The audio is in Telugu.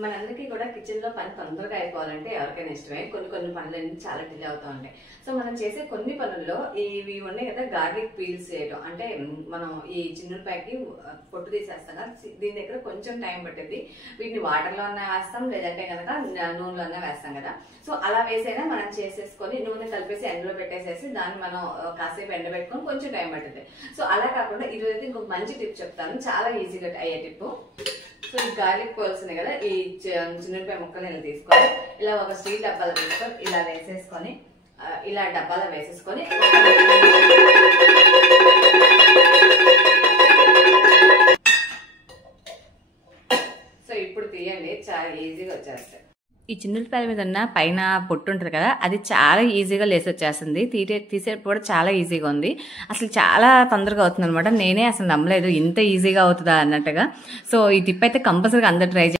మనందరికీ కూడా కిచెన్ లో పని తొందరగా అయిపోవాలంటే ఎవరికైనా ఇష్టమే. కొన్ని పనులన్నీ చాలా డిలే అవుతూ ఉంటాయి. సో మనం చేసే కొన్ని పనుల్లో ఇవి ఉన్నాయి కదా, గార్లిక్ పీల్స్ చేయడం అంటే మనం ఈ చిన్నులపాయకి పొట్టు తీసేస్తాం కదా, దీని దగ్గర కొంచెం టైం పట్టింది. వీటిని వాటర్ లో అన్నా వేస్తాం, లేదంటే కనుక నూనెలో అన్నా వేస్తాం కదా. సో అలా వేసైనా మనం చేసేసుకొని నూనె కలిపేసి ఎండలో పెట్టేసేసి దాన్ని మనం కాసేపు ఎండబెట్టుకొని కొంచెం టైం పట్టింది. సో అలా కాకుండా ఈరోజు అయితే ఇంకొక మంచి టిప్ చెప్తాను, చాలా ఈజీగా అయ్యే టిప్. సో ఈ గార్లిక్ పర్ల్స్ ఉన్నాయి కదా, ఈ చిన్నపాయ ముక్కలు ఇలా తీసుకొని ఇలా ఒక స్టీల్ డబ్బాలో వేసుకొని ఇలా వేసేసుకొని ఇలా డబ్బాలో వేసేసుకొని సో ఇప్పుడు తీయండి, చాలా ఈజీగా వచ్చేస్తాయి. ఈ చిన్నులపాయల మీద ఉన్న పైన పొట్టు ఉంటుంది కదా, అది చాలా ఈజీగా లేసి వచ్చేస్తుంది. తీసేటప్పుడు కూడా చాలా ఈజీగా ఉంది. అసలు చాలా తొందరగా అవుతుంది అనమాట. నేనే అసలు నమ్మలేదు ఇంత ఈజీగా అవుతుందా అన్నట్టుగా. సో ఈ టిప్ అయితే కంపల్సరీగా అందరూ ట్రై